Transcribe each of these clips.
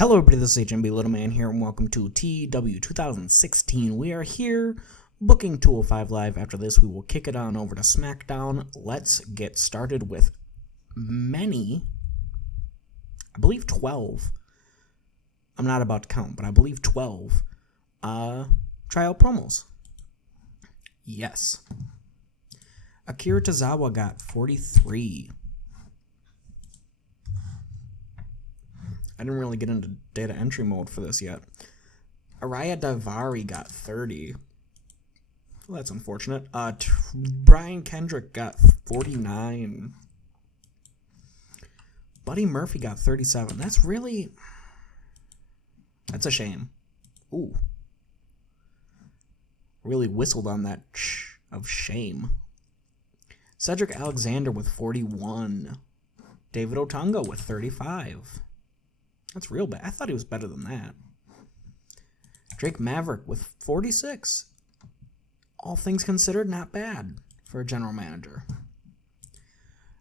Hello everybody, this is Hmblittleman here, and welcome to TEW 2016. We are here booking 205 Live. After this, we will kick it on over to SmackDown. Let's get started with I believe 12. I'm not about to count, but I believe 12 tryout promos. Yes. Akira Tozawa got 43. I didn't really get into data entry mode for this yet. Araya Daivari got 30. Well, that's unfortunate. Brian Kendrick got 49. Buddy Murphy got 37. That's a shame. Ooh. Really whistled on that of shame. Cedric Alexander with 41. David Otunga with 35. That's real bad. I thought he was better than that. Drake Maverick with 46. All things considered, not bad for a general manager.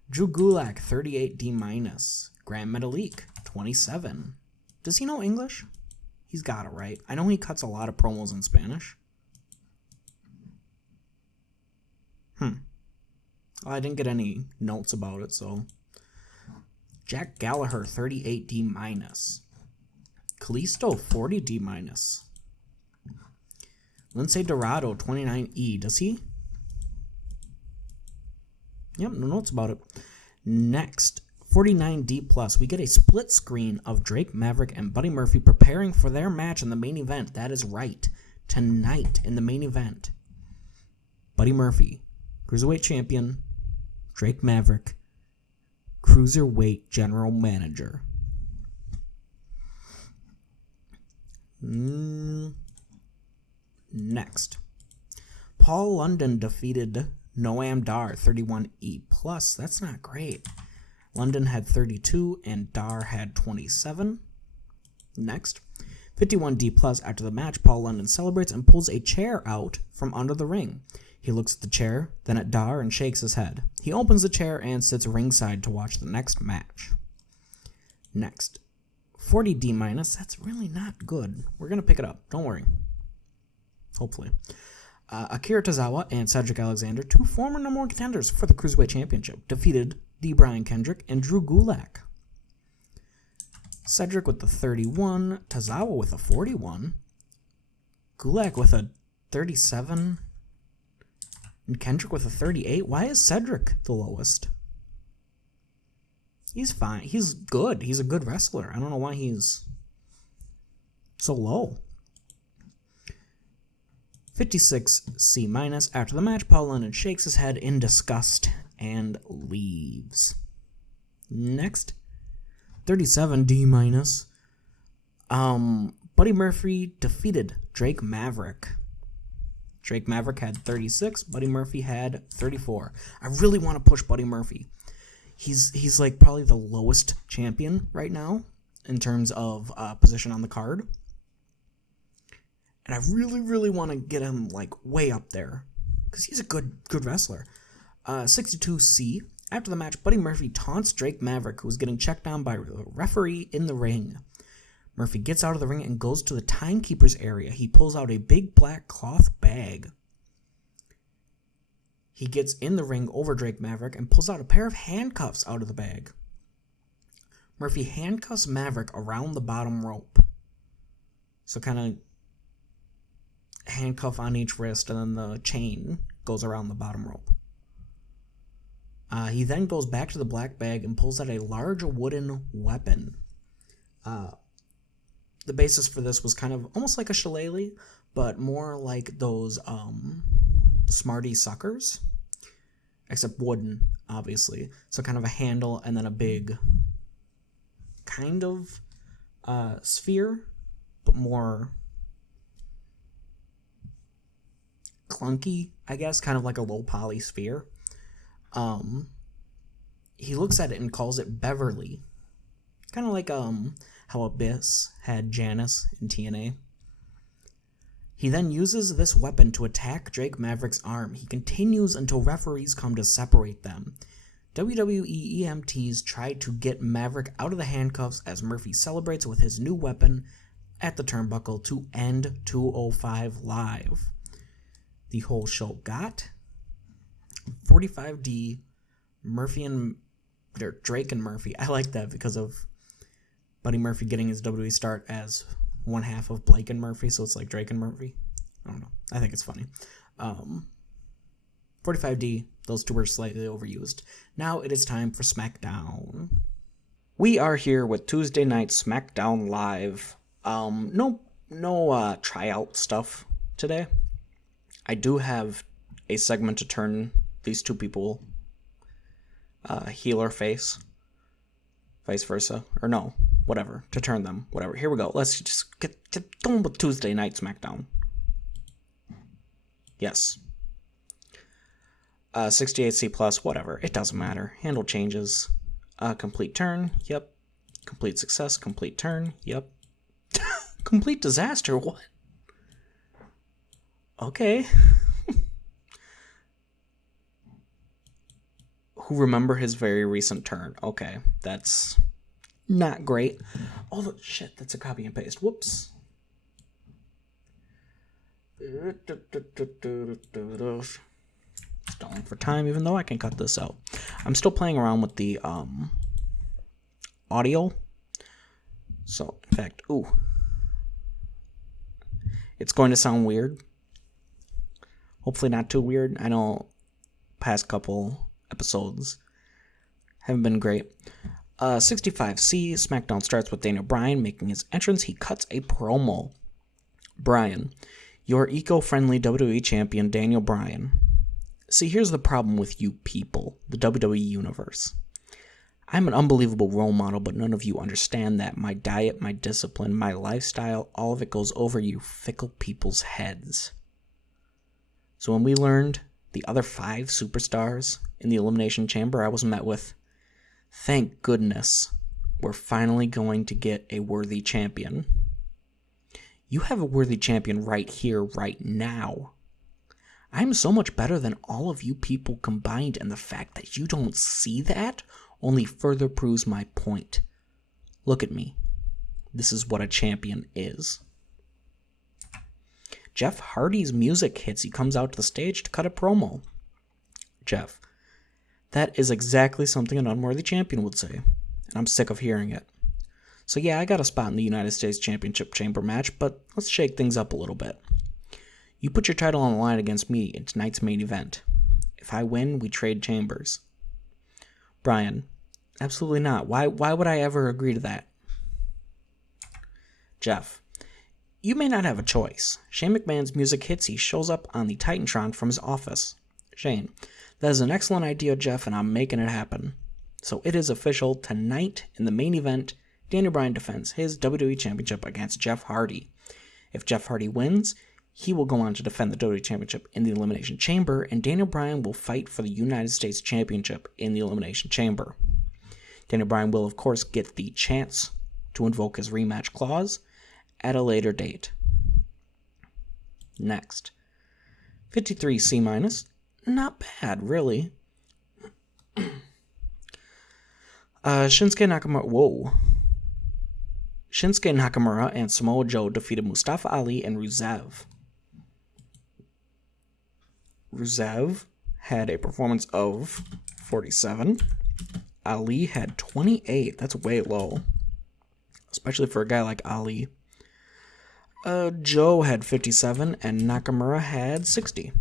Drew Gulak, 38 D-. Grant Metalik, 27. Does he know English? He's got it, right? I know he cuts a lot of promos in Spanish. Well, I didn't get any notes about it, so... Jack Gallagher, 38 D-. Kalisto, 40 D-. Lince Dorado, 29 E. Does he? Yep, no notes about it. Next, 49 D+. We get a split screen of Drake Maverick and Buddy Murphy preparing for their match in the main event. That is right. Tonight in the main event. Buddy Murphy, Cruiserweight Champion. Drake Maverick, Cruiserweight General Manager. Next, Paul London defeated Noam Dar, 31 E+. That's not great. London had 32 and Dar had 27. Next, 51 D+. After the match, Paul London celebrates and pulls a chair out from under the ring. He looks at the chair, then at Dar, and shakes his head. He opens the chair and sits ringside to watch the next match. Next, 40 D-. That's really not good. We're going to pick it up. Don't worry. Hopefully. Akira Tozawa and Cedric Alexander, two former number one contenders for the Cruiserweight Championship, defeated Brian Kendrick and Drew Gulak. Cedric with the 31, Tozawa with a 41, Gulak with a 37, and Kendrick with a 38. Why is Cedric the lowest? He's fine. He's good. He's a good wrestler. I don't know why he's so low. 56 C-. After the match, Paul London shakes his head in disgust and leaves. Next, 37 D-. Buddy Murphy defeated Drake Maverick. Drake Maverick had 36. Buddy Murphy had 34. I really want to push Buddy Murphy. He's like probably the lowest champion right now in terms of position on the card. And I really, really want to get him like way up there because he's a good wrestler. 62 C. After the match, Buddy Murphy taunts Drake Maverick, who was getting checked on by the referee in the ring. Murphy gets out of the ring and goes to the timekeeper's area. He pulls out a big black cloth bag. He gets in the ring over Drake Maverick and pulls out a pair of handcuffs out of the bag. Murphy handcuffs Maverick around the bottom rope. So kind of handcuff on each wrist, and then the chain goes around the bottom rope. He then goes back to the black bag and pulls out a large wooden weapon. The basis for this was kind of almost like a shillelagh, but more like those Smarty suckers, except wooden, obviously. So kind of a handle and then a big kind of sphere, but more clunky, I guess, kind of like a low poly sphere. He looks at it and calls it Beverly. Kind of like how Abyss had Janice in TNA. He then uses this weapon to attack Drake Maverick's arm. He continues until referees come to separate them. WWE EMTs tried to get Maverick out of the handcuffs as Murphy celebrates with his new weapon at the turnbuckle to end 205 Live. The whole show got 45D, Murphy and Drake and Murphy. I like that because of Buddy Murphy getting his WWE start as one half of Blake and Murphy, so it's like Drake and Murphy. I don't know. I think it's funny. 45D, those two were slightly overused. Now it is time for SmackDown. We are here with Tuesday Night SmackDown Live. No tryout stuff today. I do have a segment to turn these two people heel or face, vice versa, or no, whatever, to turn them, whatever. Here we go. Let's just get going with Tuesday Night SmackDown. Yes. 68C plus, whatever. It doesn't matter. Handle changes. Complete turn. Yep. Complete success. Complete turn. Yep. Complete disaster. What? Okay. Who remember his very recent turn. Okay. That's not great. Oh, shit. That's a copy and paste. Whoops. Stalling for time, even though I can cut this out. I'm still playing around with the audio. So, in fact, it's going to sound weird. Hopefully not too weird. I know past couple episodes haven't been great. 65C, SmackDown starts with Daniel Bryan making his entrance. He cuts a promo. Bryan, your eco-friendly WWE champion, Daniel Bryan. See, here's the problem with you people, the WWE universe. I'm an unbelievable role model, but none of you understand that. My diet, my discipline, my lifestyle, all of it goes over you fickle people's heads. So when we learned the other 5 superstars in the Elimination Chamber, I was met with, thank goodness, we're finally going to get a worthy champion. You have a worthy champion right here, right now. I'm so much better than all of you people combined, and the fact that you don't see that only further proves my point. Look at me. This is what a champion is. Jeff Hardy's music hits. He comes out to the stage to cut a promo. Jeff, that is exactly something an unworthy champion would say, and I'm sick of hearing it. So yeah, I got a spot in the United States Championship Chamber match, but let's shake things up a little bit. You put your title on the line against me in tonight's main event. If I win, we trade chambers. Bryan, absolutely not. Why would I ever agree to that? Jeff, you may not have a choice. Shane McMahon's music hits. He shows up on the Titantron from his office. Shane, that is an excellent idea, Jeff, and I'm making it happen. So it is official. Tonight, in the main event, Daniel Bryan defends his WWE Championship against Jeff Hardy. If Jeff Hardy wins, he will go on to defend the WWE Championship in the Elimination Chamber, and Daniel Bryan will fight for the United States Championship in the Elimination Chamber. Daniel Bryan will, of course, get the chance to invoke his rematch clause at a later date. Next. 53C-. Not bad, really. Shinsuke Nakamura and Samoa Joe defeated Mustafa Ali and Rusev. Rusev had a performance of 47. Ali had 28. That's way low, especially for a guy like Ali. Joe had 57, and Nakamura had 60.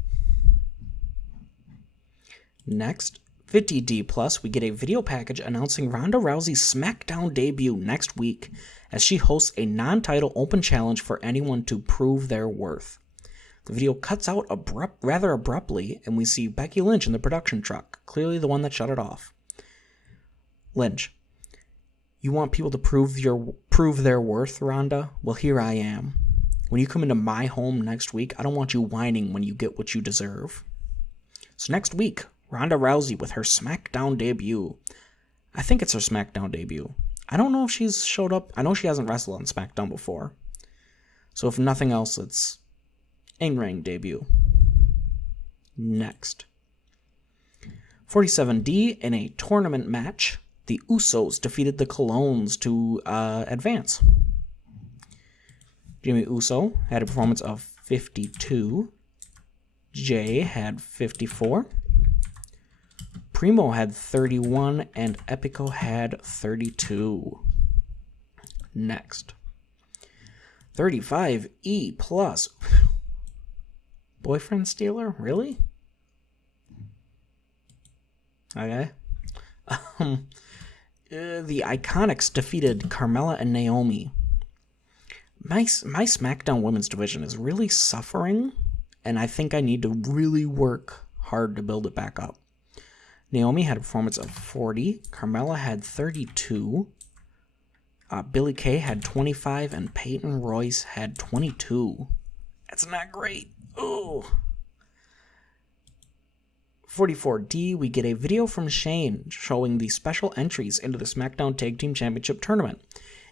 Next, 50D+, we get a video package announcing Ronda Rousey's SmackDown debut next week as she hosts a non-title open challenge for anyone to prove their worth. The video cuts out rather abruptly, and we see Becky Lynch in the production truck, clearly the one that shut it off. Lynch, you want people to prove their worth, Ronda? Well, here I am. When you come into my home next week, I don't want you whining when you get what you deserve. So next week, Ronda Rousey with her SmackDown debut. I think it's her SmackDown debut. I don't know if she's showed up. I know she hasn't wrestled on SmackDown before. So if nothing else, it's in-ring debut. Next. 47D, in a tournament match, the Usos defeated the Colognes to advance. Jimmy Uso had a performance of 52. Jay had 54. Primo had 31, and Epico had 32. Next. 35E plus. Boyfriend stealer? Really? Okay. The Iconics defeated Carmella and Naomi. My SmackDown Women's Division is really suffering, and I think I need to really work hard to build it back up. Naomi had a performance of 40. Carmella had 32. Billie Kay had 25, and Peyton Royce had 22. That's not great. Ooh. 44D, we get a video from Shane showing the special entries into the SmackDown Tag Team Championship Tournament,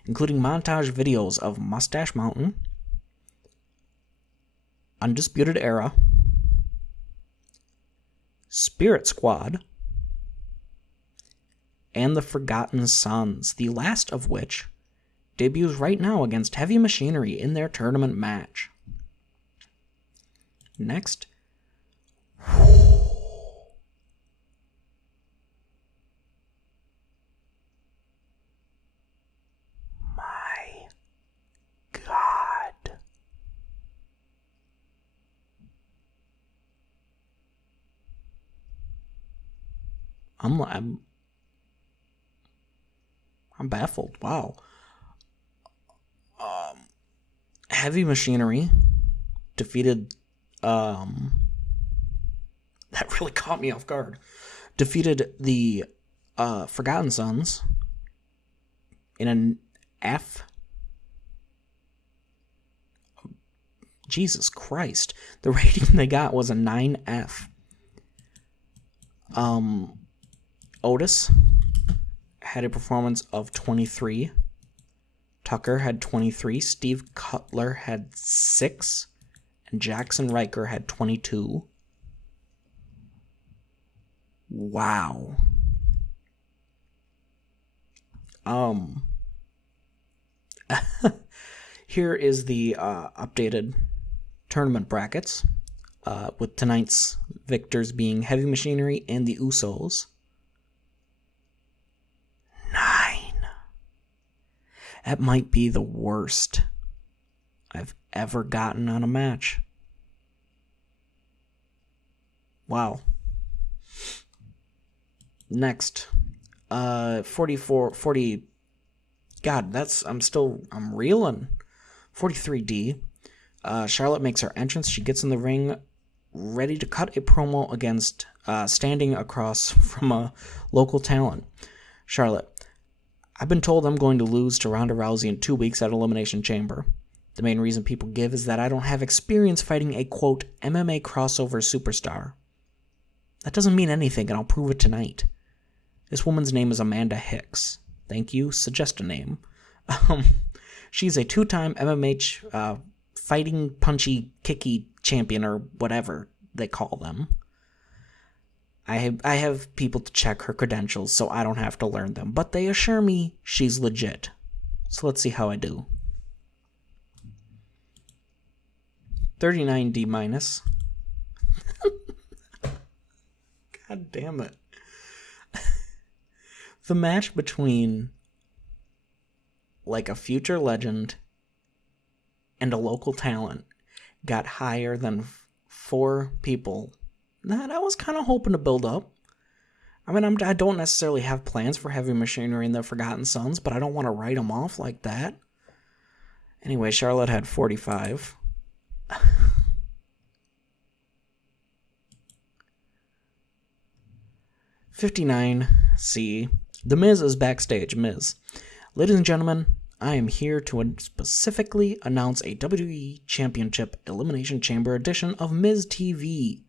including montage videos of Mustache Mountain, Undisputed Era, Spirit Squad, and the Forgotten Sons, the last of which debuts right now against Heavy Machinery in their tournament match. Next. My God. I'm baffled. Wow. Heavy Machinery defeated that really caught me off guard. Defeated the Forgotten Sons in an F. Jesus Christ. The rating they got was a 9F. Otis had a performance of 23. Tucker had 23. Steve Cutler had 6. And Jackson Riker had 22. Wow. Here is the updated tournament brackets, with tonight's victors being Heavy Machinery and the Usos. 9. That might be the worst I've ever gotten on a match. Wow. Next. 40. God, I'm reeling. 43D. Charlotte makes her entrance. She gets in the ring, ready to cut a promo against standing across from a local talent. Charlotte, I've been told I'm going to lose to Ronda Rousey in 2 weeks at Elimination Chamber. The main reason people give is that I don't have experience fighting a, quote, MMA crossover superstar. That doesn't mean anything, and I'll prove it tonight. This woman's name is Amanda Hicks. Thank you. Suggest a name. She's a 2-time MMA fighting, punchy, kicky champion, or whatever they call them. I have people to check her credentials, so I don't have to learn them, but they assure me she's legit. So let's see how I do. 39D minus. God damn it. The match between like a future legend and a local talent got higher than 4 people that I was kind of hoping to build up. I mean, I don't necessarily have plans for Heavy Machinery and the Forgotten Sons, but I don't want to write them off like that. Anyway, Charlotte had 45. 59C. The Miz is backstage. Miz. Ladies and gentlemen, I am here to specifically announce a WWE Championship Elimination Chamber edition of Miz TV.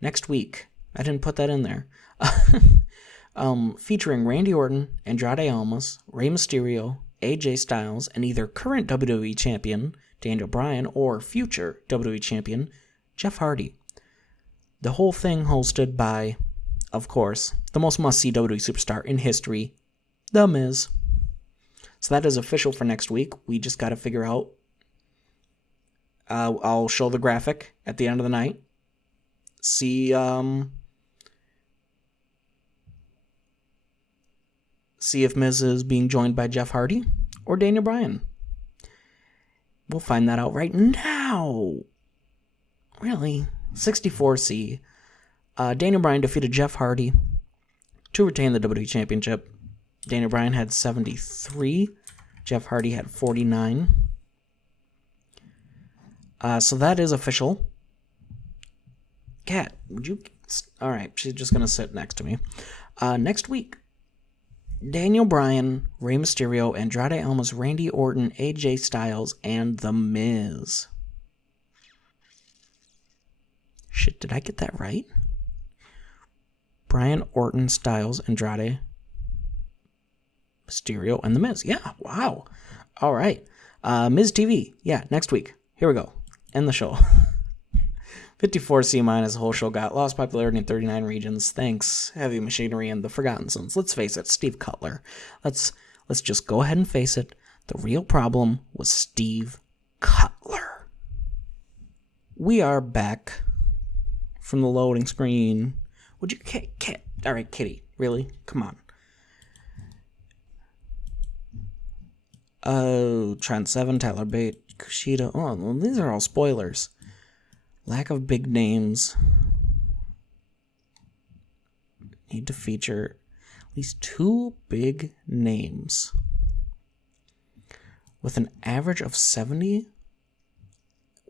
Next week. I didn't put that in there. Featuring Randy Orton, Andrade Almas, Rey Mysterio, AJ Styles, and either current WWE Champion Daniel Bryan or future WWE Champion Jeff Hardy. The whole thing hosted by of course, the most must-see WWE superstar in history, The Miz. So that is official for next week. We just got to figure out. I'll show the graphic at the end of the night. See if Miz is being joined by Jeff Hardy or Daniel Bryan. We'll find that out right now. Really? 64C. Daniel Bryan defeated Jeff Hardy to retain the WWE Championship. Daniel Bryan had 73. Jeff Hardy had 49. So that is official. Kat, would you... Alright, she's just going to sit next to me. Next week, Daniel Bryan, Rey Mysterio, Andrade Almas, Randy Orton, AJ Styles, and The Miz. Shit, did I get that right? Bryan, Orton, Styles, Andrade, Mysterio, and The Miz. Yeah, wow. All right. Miz TV. Yeah, next week. Here we go. End the show. 54C minus the whole show got lost popularity in 39 regions. Thanks, Heavy Machinery and the Forgotten Sons. Let's face it, Steve Cutler. Let's just go ahead and face it. The real problem was Steve Cutler. We are back from the loading screen. Would you, Kit? All right, Kitty. Really? Come on. Oh, Trent 7, Tyler Bate, Kushida. Oh, well, these are all spoilers. Lack of big names. Need to feature at least 2 big names. With an average of 70.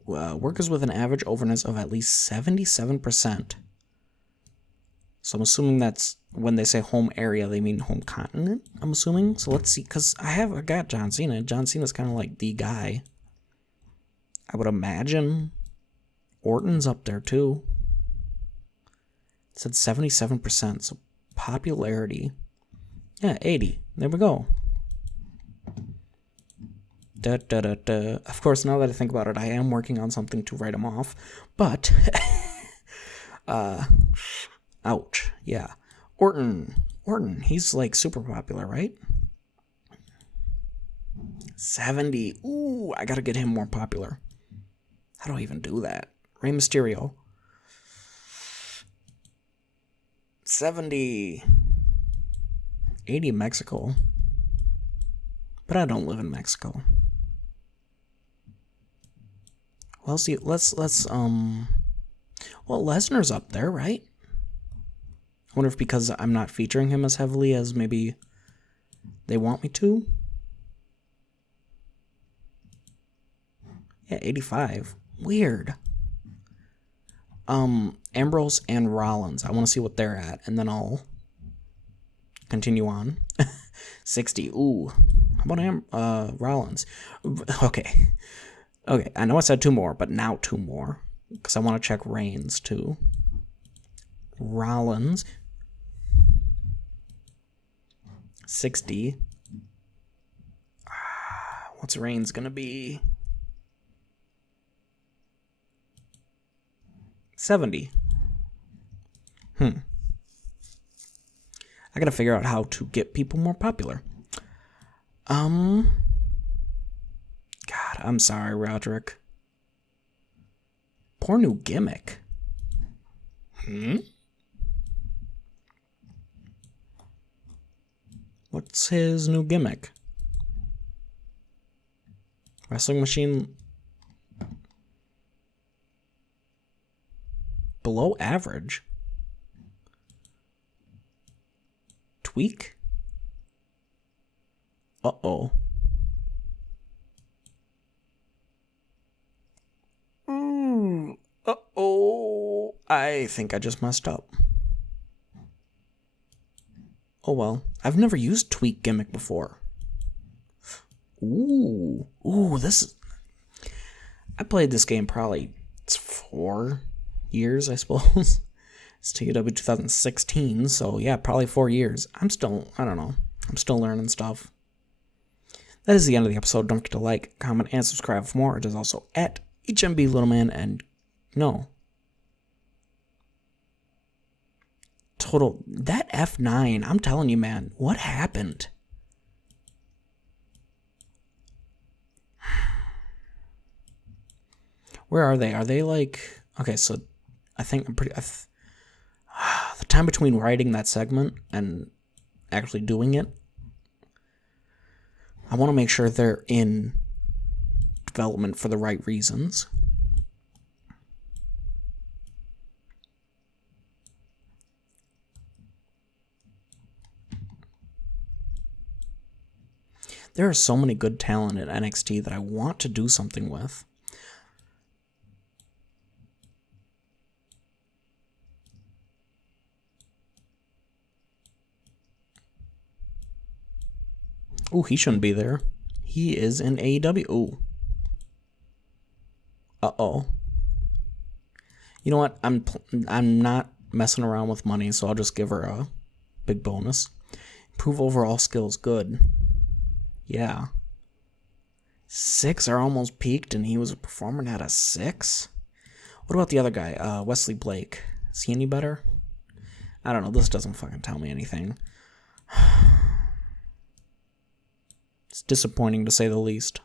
Workers with an average overness of at least 77%. So I'm assuming that's when they say home area, they mean home continent, I'm assuming. So let's see, because I got John Cena. John Cena's kind of like the guy. I would imagine Orton's up there too. It said 77%, so popularity. Yeah, 80. There we go. Of course, now that I think about it, I am working on something to write him off. But, ouch. Yeah. Orton, he's like super popular, right? 70. Ooh, I gotta get him more popular. How do I even do that? Rey Mysterio. 70. 80 Mexico. But I don't live in Mexico. Well, see, let's well, Lesnar's up there, right? I wonder if because I'm not featuring him as heavily as maybe they want me to. Yeah, 85. Weird. Ambrose and Rollins. I want to see what they're at, and then I'll continue on. 60. Ooh. How about Rollins? Okay. Okay, I know I said 2 more, but now 2 more. Because I want to check Reigns, too. Rollins. 60. What's Reigns going to be? 70. I got to figure out how to get people more popular. God, I'm sorry, Roderick. Poor new gimmick. What's his new gimmick? Wrestling machine. Below average. Tweak? Uh-oh. Uh-oh. I think I just messed up. Oh well. I've never used tweak gimmick before. Ooh, this... I played this game probably 4 years, I suppose. It's TEW 2016, so yeah, probably 4 years. I don't know. I'm still learning stuff. That is the end of the episode. Don't forget to like, comment, and subscribe for more. It is also at Hmblittleman and... No. total. That F9, I'm telling you, man, what happened? Where are they? Are they like... Okay, so I think I'm pretty... the time between writing that segment and actually doing it, I want to make sure they're in development for the right reasons. There are so many good talent at NXT that I want to do something with. Ooh, he shouldn't be there. He is in AEW. Ooh. Uh-oh. You know what? I'm not messing around with money, so I'll just give her a big bonus. Improve overall skills. Good. Yeah. 6 are almost peaked, and he was performing at a 6? What about the other guy? Wesley Blake. Is he any better? I don't know. This doesn't fucking tell me anything. It's disappointing to say the least.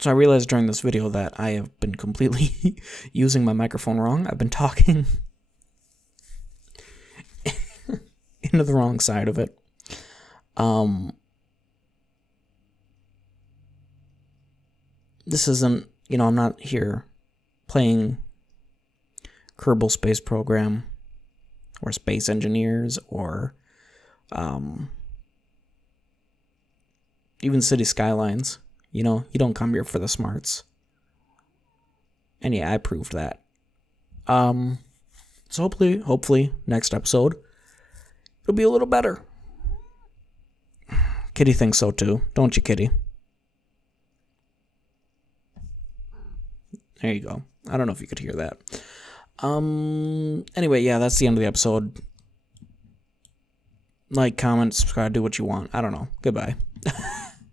So I realized during this video that I have been completely using my microphone wrong. I've been talking into the wrong side of it. This isn't, I'm not here playing Kerbal Space Program or Space Engineers or even City Skylines. You don't come here for the smarts. And yeah, I proved that. So hopefully next episode it'll be a little better. Kitty thinks so too, don't you, Kitty? There you go. I don't know if you could hear that. Anyway, yeah, that's the end of the episode. Like, comment, subscribe, do what you want. I don't know. Goodbye.